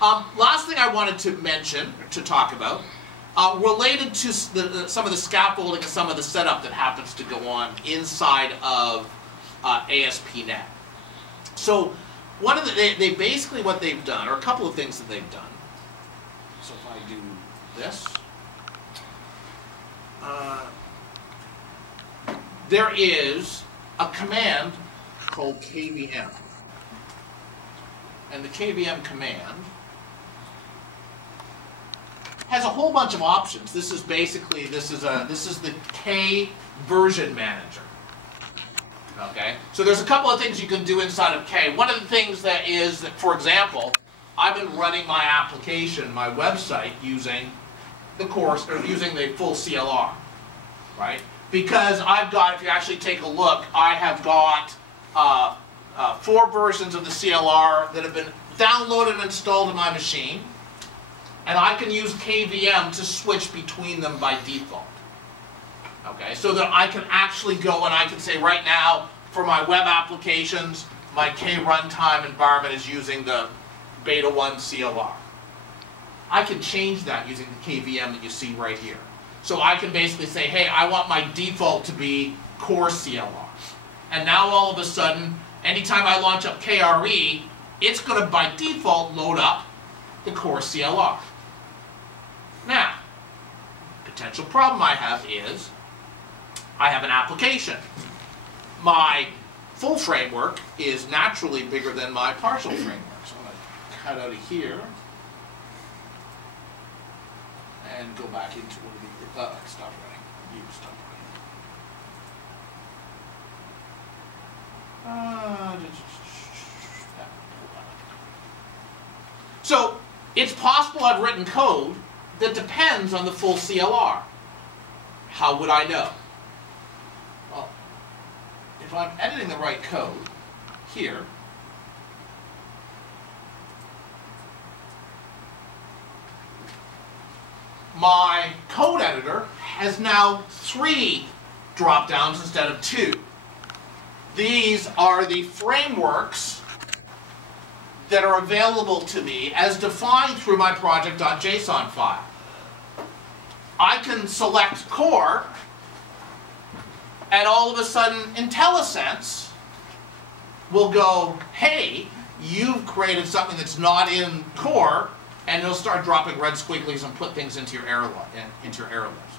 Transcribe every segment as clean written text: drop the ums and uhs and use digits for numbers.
Last thing I wanted to mention, to talk about, related to some of the scaffolding and some of the setup that happens to go on inside of ASP.NET. So one of they basically what they've done, or a couple of things that they've done. So if I do this, there is a command called kvm, and the kvm command has a whole bunch of options. This is basically this is the K version manager. Okay, so there's a couple of things you can do inside of K. One of the things that is that, for example, I've been running my application, my website, using the course or using the full CLR, right? Because I've got, if you actually take a look, I have got 4 versions of the CLR that have been downloaded and installed in my machine, and I can use KVM to switch between them by default. Okay, so that I can actually go and I can say right now for my web applications, my K runtime environment is using the Beta 1 CLR. I can change that using the KVM that you see right here. So I can basically say, hey, I want my default to be core CLR. And now all of a sudden, anytime I launch up KRE, it's going to by default load up the core CLR. Now, potential problem I have is I have an application. My full framework is naturally bigger than my partial framework. So I'm going to cut out of here and go back into one of the, stop running. You stop running. So it's possible I've written code that depends on the full CLR. How would I know? Well, if I'm editing the right code here, my code editor has now 3 drop-downs instead of 2. These are the frameworks that are available to me as defined through my project.json file. I can select core, and all of a sudden IntelliSense will go, hey, you've created something that's not in core, and it'll start dropping red squigglies and put things into your error list.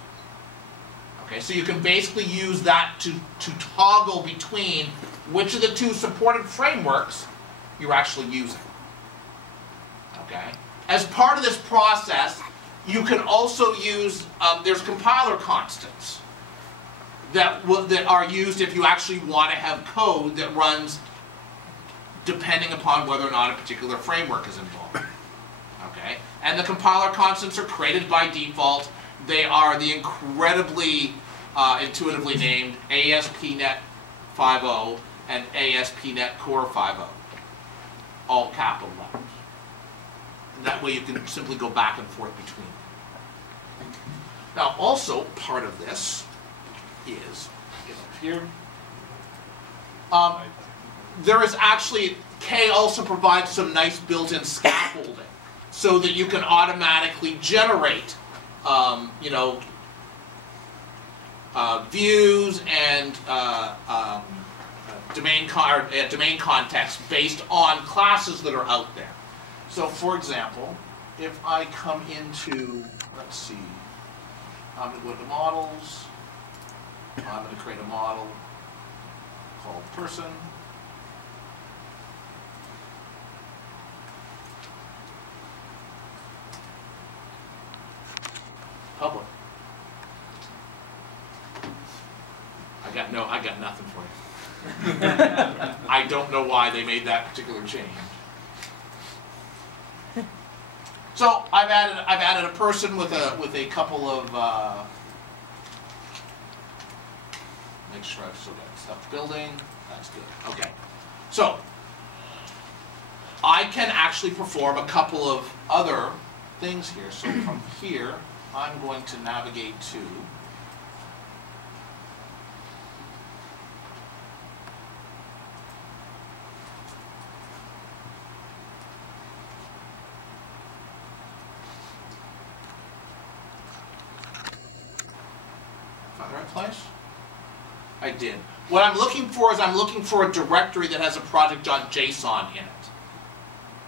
Okay, so you can basically use that to toggle between which of the 2 supported frameworks you're actually using. Okay, as part of this process, you can also use there's compiler constants that are used if you actually want to have code that runs depending upon whether or not a particular framework is involved. Okay, and the compiler constants are created by default. They are the incredibly intuitively named ASP.NET 5.0 and ASP.NET Core 5.0, all capital letters. And that way you can simply go back and forth between them. Now, also part of this is, get up here. There is actually, K also provides some nice built-in scaffolding so that you can automatically generate, you know, views and domain context based on classes that are out there. So, for example, if I come into, let's see, I'm going to go into models. I'm going to create a model called person. Public. I got nothing for you. I don't know why they made that particular change. So I've added a person with a couple of make sure I've still got stuff building. That's good. Okay. So I can actually perform a couple of other things here. So from here, I'm going to navigate to right place? I did. What I'm looking for is I'm looking for a directory that has a project.json in it.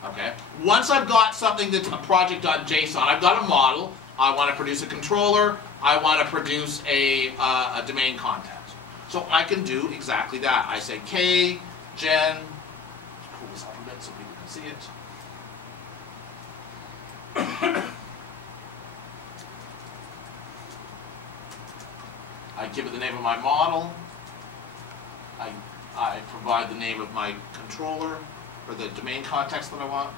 Okay? Once I've got something that's a project.json, I've got a model, I want to produce a controller, I want to produce a domain context. So I can do exactly that. I say k, gen, pull this up a bit so people can see it. I give it the name of my model. I provide the name of my controller, or the domain context that I want.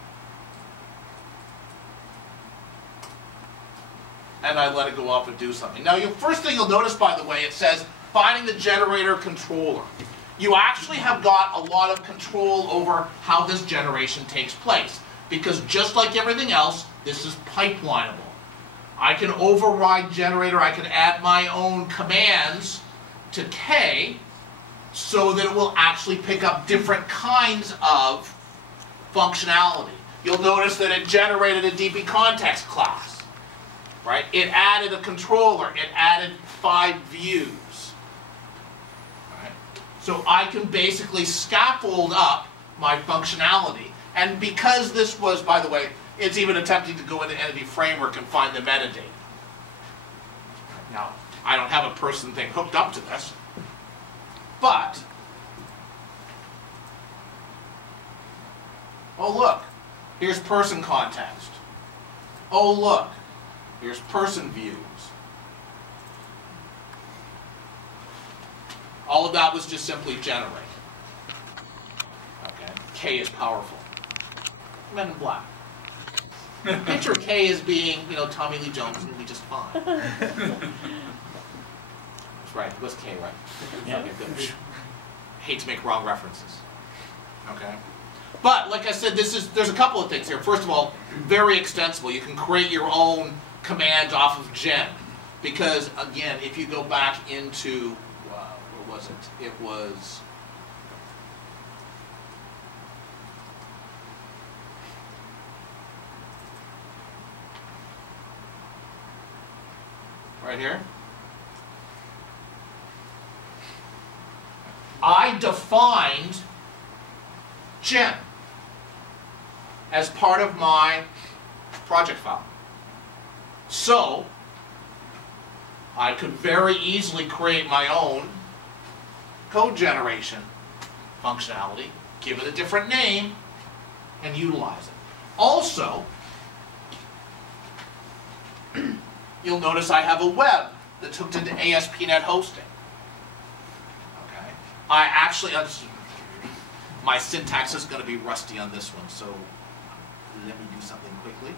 And I let it go off and do something. Now, first thing you'll notice, by the way, it says finding the generator controller. You actually have got a lot of control over how this generation takes place, because just like everything else, this is pipelinable. I can override generator, I can add my own commands to K so that it will actually pick up different kinds of functionality. You'll notice that it generated a DB context class, right? It added a controller, it added 5 views. Right? So I can basically scaffold up my functionality. And because this was, by the way, it's even attempting to go into Entity Framework and find the metadata. Now, I don't have a person thing hooked up to this, but, oh look, here's person context. Oh look, here's person views. All of that was just simply generated. Okay, K is powerful. Men in Black. Picture K as being, Tommy Lee Jones, and it'll be just fine. That's right, it was K, right? Yeah. Okay, good. Hate to make wrong references. Okay? But, like I said, there's a couple of things here. First of all, very extensible. You can create your own commands off of gen. Because, again, if you go back into, where was it? It was... right here. I defined gen as part of my project file. So, I could very easily create my own code generation functionality, give it a different name, and utilize it. Also, you'll notice I have a web that's hooked into ASP.NET hosting. Okay. I actually, my syntax is going to be rusty on this one, so let me do something quickly.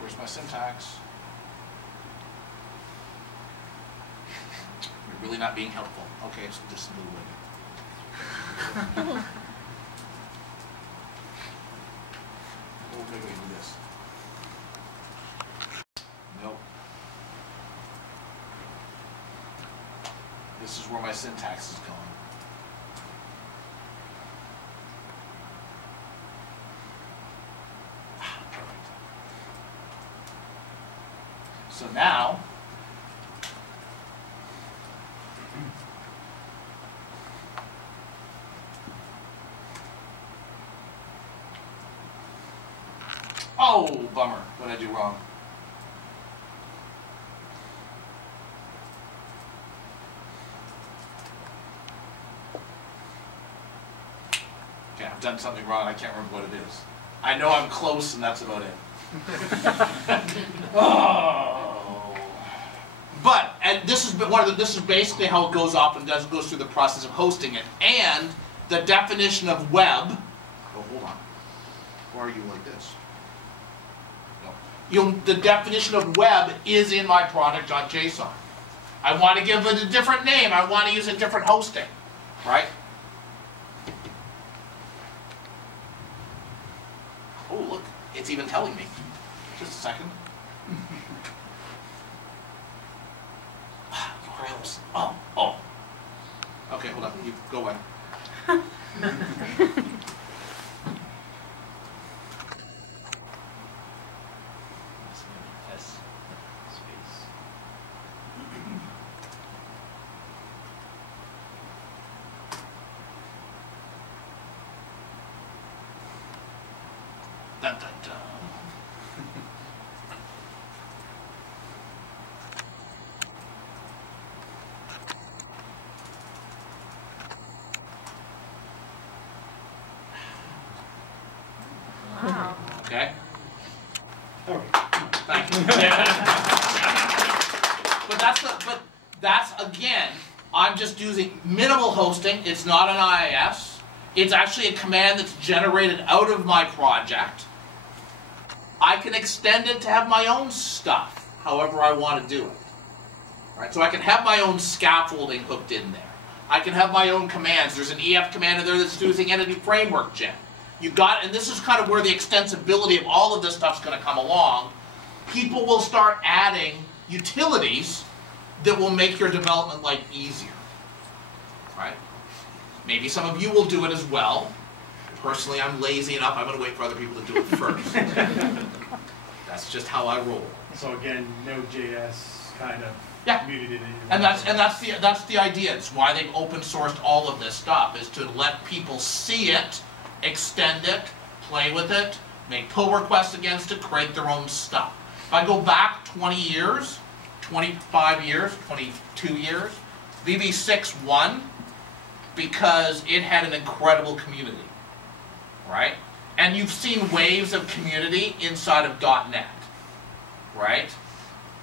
Where's my syntax? You're really not being helpful. Okay, so just move it. Oh, maybe I can do this. Nope. This is where my syntax is going. Perfect. So now, oh, bummer. What did I do wrong? Okay, I've done something wrong. I can't remember what it is. I know I'm close, and that's about it. Oh. But, and this is this is basically how it goes off and goes through the process of hosting it. And the definition of web. Oh, hold on. Why are you like this? The definition of web is in my product.json. I want to give it a different name. I want to use a different hosting, right? Oh, look, it's even telling me. Just a second. Curelet. Oops. Oh, oh. Okay, hold on. You go away. Dun, dun, dun. Wow. Okay. Okay. Thank you. but that's again, I'm just using minimal hosting. It's not an IIS. It's actually a command that's generated out of my project. I can extend it to have my own stuff, however I want to do it. Right? So I can have my own scaffolding hooked in there. I can have my own commands. There's an EF command in there that's using entity framework gen. You've got, and this is kind of where the extensibility of all of this stuff's going to come along. People will start adding utilities that will make your development life easier. Right? Maybe some of you will do it as well. Personally, I'm lazy enough, I'm going to wait for other people to do it first. That's just how I roll. So again, Node.js kind of Yeah. muted it. And that's the idea. It's why they've open sourced all of this stuff, is to let people see it, extend it, play with it, make pull requests against it, create their own stuff. If I go back 20 years, 25 years, 22 years, VB6 won because it had an incredible community, right? And you've seen waves of community inside of .NET, right?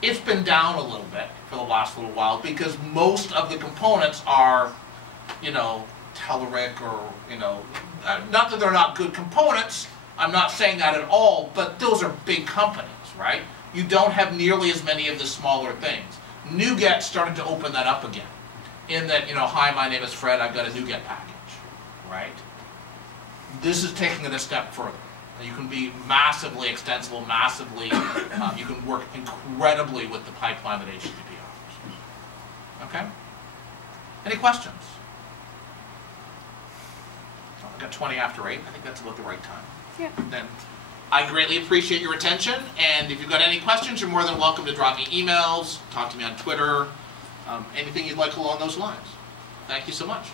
It's been down a little bit for the last little while because most of the components are, you know, Telerik or, you know, not that they're not good components, I'm not saying that at all, but those are big companies, right? You don't have nearly as many of the smaller things. NuGet started to open that up again, in that, you know, hi, my name is Fred, I've got a NuGet package, right? This is taking it a step further. You can be massively extensible, massively, you can work incredibly with the pipeline that HTTP offers. Okay? Any questions? I've got 20 after 8. I think that's about the right time. Yeah. Then I greatly appreciate your attention, and if you've got any questions, you're more than welcome to drop me emails, talk to me on Twitter, anything you'd like along those lines. Thank you so much.